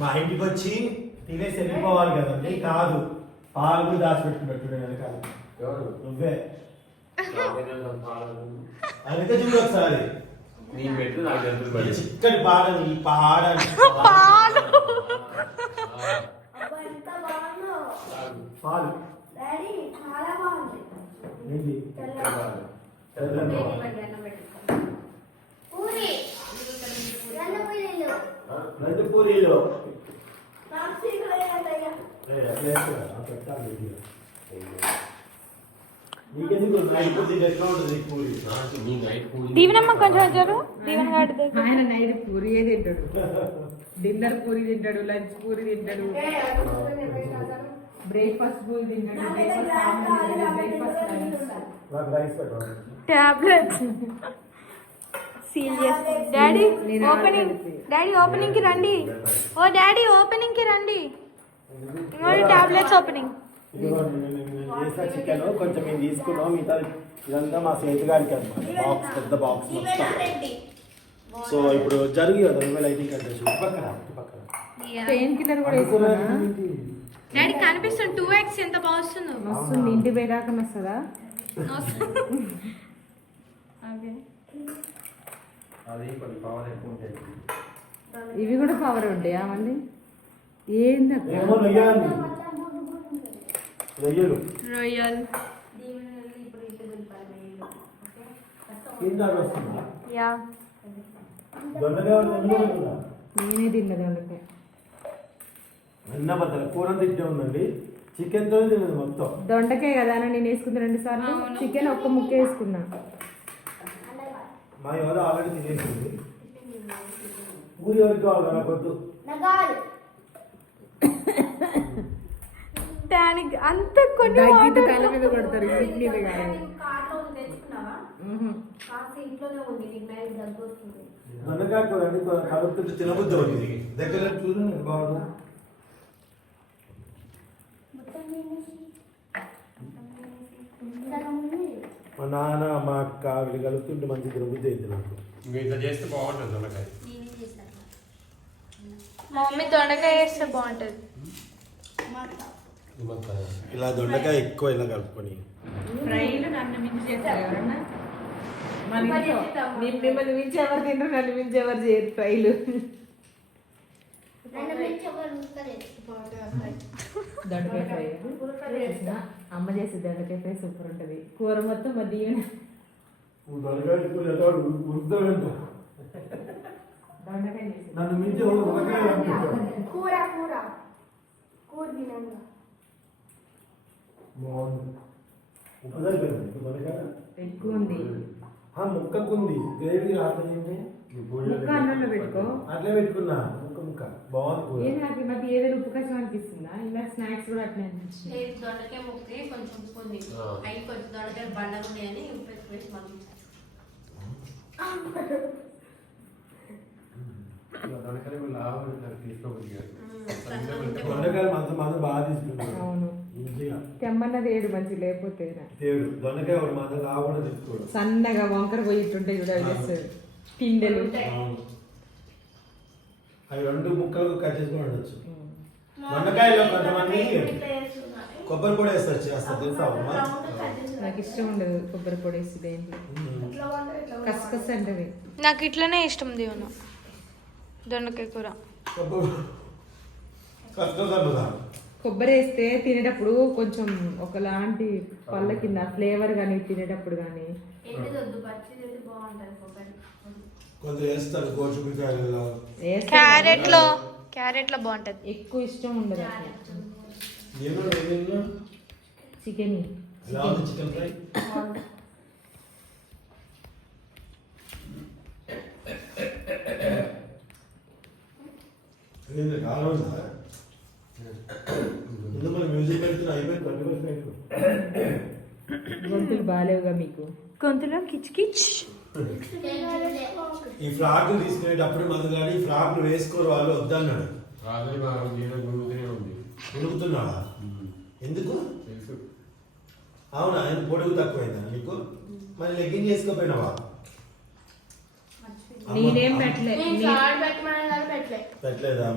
మా ఇంటికి వచ్చి తినేసి వెళ్ళిపోవాలి కదండి. కాదు పాలు కూడా దాచిపెట్టుకున్నట్టు వెనకాల. ఎవరు? నువ్వే. అందుకే చూడు ఒకసారి. నీ పెట్టు నాకు తెలుసు ఈ మరి చిక్కటి పాడని ఈ పాడని పాలు. అబ్బా ఎంత బాగుందో. పాలు. ఏంటి తెల్లగా తెల్లని పాలు. పూరి రెండు పూరీలు రెండు పూరీలు నాక్సీలు వేయాలయ్యా ఏ, అట్లా వేసుకోరా, ఆ పెట్టాలి ఇది. నీకెందుకు నైట్ పూట ఇది ఎట్లా ఉంటుంది ఈ పూరి నాకు నీ నైట్ పూరి? దీవెనమ్మ కొంచెం వచ్చారు? దీవెన గారి దగ్గర. ఆయన నైట్ పూరియే తింటాడు? డిన్నర్ పూరి తింటాడు లంచ్ పూరి తింటాడు. బ్రేక్ఫాస్ట్ పూరి తింటాడు బ్రేక్ఫాస్ట్ దూరం tablets serious daddy opening daddy ఓపెనింగ్కి రండి. ఓ డాడీ ఓపెనింగ్కి రండి. ఇంకోటి టాబ్లెట్స్ ఓపెనింగ్ ఇదిగో నేను- నేను- నేను చేసిన చికెన్ కొంచెం మేము తీసుకున్నాం. మిగతా ఇదంతా మా సేతు గారికి అనమాట బాక్స్ పెద్ద బాక్స్ ఇవే మొత్తం. రెండి. సో ఇప్పుడు జరిగి కదా నువ్వే లైటింగ్ అంటే పక్కన పక్కన. పెయిన్ కిల్లర్ కూడా వేసుకున్నా డాడీ కనిపిస్తుంది. టూ ఎక్స్ ఎంత బాగుంటుందో. వస్తుంది ఇంటి పోయేదాకా వస్తుందా ఓకే అది కొన్ని పవర్ ఎక్కువ ఉంటాయి. ఇవి కూడా పవర్ ఉంటాయా మళ్ళీ? రొయ్యలు. రొయ్యలు. వస్తుందా? యా. నేనే తిన్నది అందుకే. అన్న బద్దల కూర తింటే ఉందండి. చికెన్తో తిన్నది మొత్తం. దొండకాయ కదా అని నేను వేసుకున్నా రెండు సార్లు. చికెన్ ఒక్క ముక్క వేసుకున్నా. మా ఎవరు ఆల్రెడీ తినేసింది. ఊరి ఎవరికి కావాలి నాకు వద్దు. దానికి అంత కొన్ని water- తల మీద కొడతారు వీటి మీద కాదు. దొండకాయ కూర అండి కలుపుతుంటే తినబుద్ధి అవుతుంది. దగ్గర చూడండి బాగుంది మొత్తం. మా నాన్న మా అక్క వీళ్ళు కలుపుతుంటే మంచి అయింది నాకు. ఇంకా ఇట్లా చేస్తే బాగుంటుంది దొండకాయ. మా మమ్మీ దొండకాయ వేస్తే బాగుంటుంది. మా ఇలా దొండకాయ ఎక్కువ ఇలా కలుపుకొని. ఫ్రైలు నన్ను మించి చేస్తారు ఎవరన్నా? మన ఇంట్లో నేను మిమ్మల్ని మించి ఎవరు తింటారు నన్ను మించి ఎవరు చేయరు ఫ్రైలు. దొండకాయ ఫ్రై చేసిన అమ్మ చేసే దొండకాయ ఫ్రై సూపర్ ఉంటుంది. కూర మొత్తం మా దీవెన. కూర కూర కూర. ఎక్కువ ఉంది. ముక్కకుంది గ్రేవీ రాకపోయింది ముక్క అన్నంలో పెట్టుకో. అట్లే పెట్టుకున్నా. ముక్క బాగుంది నాకు మధ్య ఏదైనా ఉప్పు కష్టం అనిపిస్తుందా? ఇలా స్నాక్స్ కూడా అట్లే అనిపించింది. లేదు దొండకాయ ముక్కే కొంచెం ఉప్పు ఉంది. ఆ. అవి కొంచెం దొండకాయ బండగా ఉన్నాయని ఉప్పు ఎక్కువ వేసి పంపించాను దొండకాయ లావు తీసుకోబుద్ది కాదు. దొండకాయలు మందు మందు బాగా తీసుకున్నాడు అవును. ఈజీగా. తెమ్మన్నది ఏడు మంచి లేకపోతే దేవుడు దొండకాయ ఒక మందు కాకుండా తీసుకోడు సన్నగా వంకర పోయిట్టుంటే చేస్తారు పిండెలు. అవి రెండు ముక్కలు కట్ చేసుకొని ఉండొచ్చు దొండకాయలో కొంతమంది కొబ్బరి పొడి వేస్తారు చేస్తారు తెలుసా అమ్మా? నాకు ఇష్టం ఉండదు కొబ్బరి పొడి వేసి దేంట్లో కసకస అంటది. నాకు ఇట్లనే ఇష్టం దీవెన. దొండకాయ కూర. కొబ్బరి వేస్తే తినేటప్పుడు కొంచెం ఒకలాంటి పళ్ళ కింద ఫ్లేవర్ కానీ తినేటప్పుడు కానీ వేస్తారు గోచుమికాయలు క్యారెట్లో క్యారెట్లో బాగుంటది. ఎక్కువ ఇష్టం ఉండదు చికెన్. Chicken fry? గొంతులు బాగాలేవుగా మీకు? గొంతులో కిచ్ కిచ్. ఈ ఫ్రాక్ తీసుకునేటప్పుడు మందు కానీ ఈ ఫ్రాక్ వేసుకోరు వాళ్ళు వద్దన్నాడు. ఉడుకుతున్నావా ఎందుకు? అవునా? ఎందుకు? పొడుగు తక్కువైందా నీకు? మరి లెగ్గింగ్ చేసుకోపోయినావా? నేనేం పెట్టలేదా?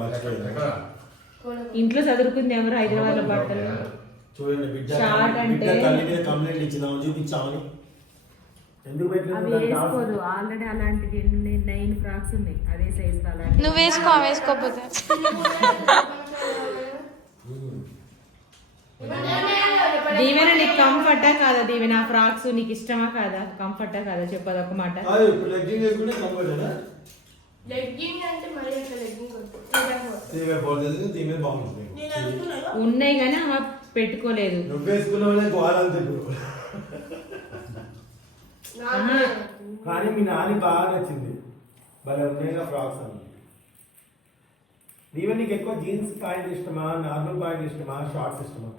మర్చిపోయిందా ఇంట్లో చదువుకుంది ఎవరు హైదరాబాద్లో బట్టలు? చూడండి బిడ్డ షార్ట్ అంటే- బిడ్డ తల్లి మీద కంప్లైంట్ ఇచ్చిందామని చూపించామని ఎందుకు అవి పెట్టలేదు వేసుకోదు ఆల్రెడీ అలాంటివి ఎన్ని ఉన్నాయి నైన్ ఫ్రాక్స్ ఉన్నాయి. అదే సైజ్ నువ్వు వేసుకో వేసుకోకపోతే. దీవెన నీకు కంఫర్టా కాదా దీవెన? ఆ ఫ్రాక్స్ నీకు ఇష్టమా కాదా? కంఫర్టా కాదా? చెప్పదు ఒక మాట. ఉన్నాయి కానీ పెట్టుకోలేదు నువ్వు వేసుకున్నావులే గోవాలంత ఇప్పుడు ఆహా. కానీ మీ నాని బాగా నచ్చింది. భలే ఉన్నాయిగా ఫ్రాక్స్ అని నీవే నీకు ఎక్కువ జీన్స్ ప్యాంట్ ఇష్టమా నార్మల్ ప్యాంట్ ఇష్టమా షార్ట్స్ ఇష్టమా?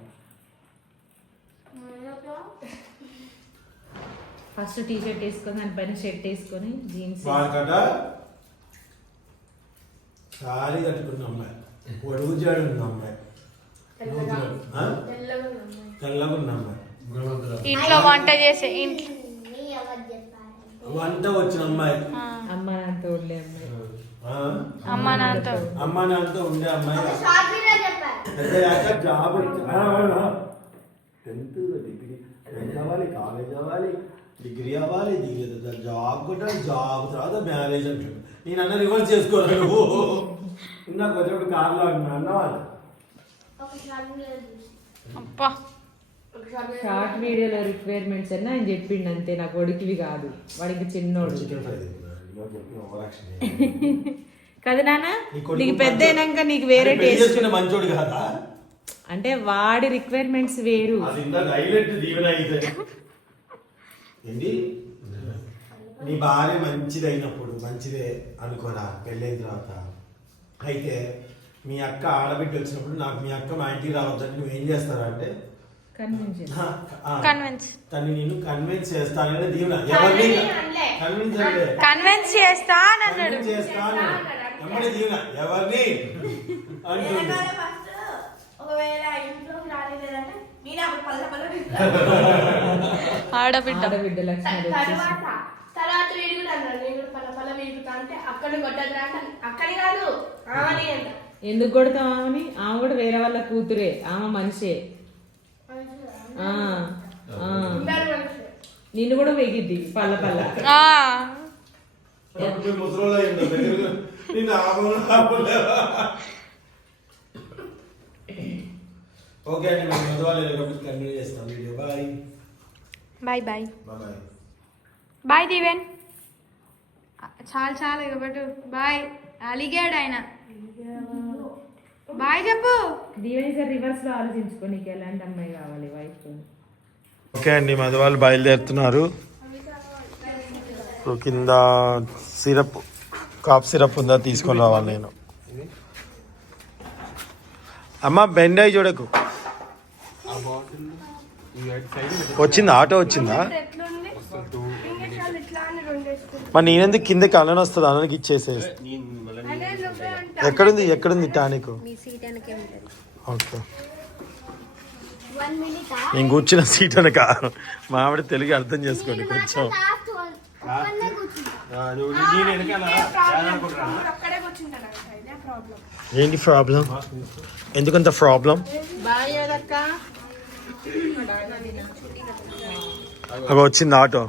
ఫస్ట్ టీ షర్ట్ వేసుకొని దానిపైన షర్ట్ వేసుకొని జీన్స్. వాకట సారీ కట్టుకున్న అమ్మాయి. పొడుగు జాడు ఉన్న అమ్మాయి. ఉన్నాయి తెల్లగా ఉన్న అమ్మాయి. ఇంట్లో వంట చేసే ఇంట్లో వంట వచ్చిన అమ్మాయి. అమ్మ నాతో ఉండే అమ్మాయి? అమ్మ అమ్మ నాన్నతో ఉండే అమ్మాయి. పెద్దయ్యాక జాబ్. Tenth degree. టెన్త్ అవ్వాలి కాలేజ్ అవ్వాలి డిగ్రీ అవ్వాలి డిగ్రీ జాబ్ కొట్టాలి జాబ్ తర్వాత మ్యారేజ్ అంటాడు నేను అన్న రివర్స్ చేసుకోరా నువ్వు? ఇందాక వచ్చేప్పుడు కార్లో అన్నా అన్నవాళ్ళు ఒక షార్ట్ వీడియోలో రిక్వైర్మెంట్స్ అన్న ఆయన చెప్పిండు అంతే నాకు కొడుకువి కాదు. వాడికి చిన్నోడు. కదా నాన్న? నీకు పెద్ద. అయినాక నీకు వేరే టేస్ట్ మంచోడు కాదా? అంటే వాడి రిక్వైర్మెంట్స్ వేరు. నీ భార్య మంచిది అయినప్పుడు మంచిదే అనుకోరా పెళ్ళైన తర్వాత? అయితే మీ అక్క ఆడబిడ్డ వచ్చినప్పుడు నాకు మీ అక్క మా ఇంటికి రావద్దని నువ్వు ఏం చేస్తారా అంటే కన్విన్స్ తన్ని నేను కన్విన్స్ చేస్తానని దీవెన ఎవరిని? అనలే. కన్విన్స్ అంటే కన్విన్స్ చేస్తా అని అన్నాడు. చేస్తాను ఎమ్మడి దీవెన ఎవరిని అంటుంది. వెనకాల ఫస్ట్ ఒకవేళ ఇంట్లోకి రాలేదంటే నేను అప్పుడు పల్ల పల్ల ఆడబిడ్డ. ఆడబిడ్డ లక్షణాలు వచ్చేసి తర్వాత తర్వాత వీడు కూడా అన్నాడు నేను కూడా పల్ల పల్ల వీడుతా అంటే అక్కడ కొట్టద్రా అంటే అక్కడి కాదు ఆమని అంట. ఎందుకు కొడతాం ఆమెని? ఆమె కూడా వేరే వాళ్ళ కూతురే ఆమె మనిషే ఆ, ఆ. అందరు మనుషులు నిన్ను కూడా వెగిద్ది పల్ల పల్ల? ఓకే అండి మేము మధువాళ్ళు కంటిన్యూ చేస్తాం video. Bye. Bye bye. Bye. Bye Deeven. చాలు చాలు ఇకబట్టు బాయ్. అలిగాడు ఆయన. బాయ్ చెప్పు. దీవెని రివర్స్లో ఆలోచించుకో నీకు ఎలాంటి అమ్మాయి కావాలి వైఫ్ ఓకే అండి మధు వాళ్ళు బయలుదేరుతున్నారు. ఇప్పుడు కింద సిరప్ కాఫ్ సిరప్ ఉందా తీసుకొని రావాలి నేను. అమ్మ బెండాయి చూడకు. వచ్చిందా? ఆటో వచ్చిందా? మరి నేనెందుకు కిందకి అన్నని వస్తుంది నువ్వే ఉంటా ఎక్కడుంది ఎక్కడుంది టానిక్? ఓకే. వన్ మినిట్ నేను కూర్చున్న సీట్ అనక మా ఆవిడ తెలుగు అర్థం చేసుకోండి కొంచెం. ప్రాబ్లం ఏంటి ప్రాబ్లం ఎందుకంత ప్రాబ్లం అక్కడ వచ్చింది ఆటో.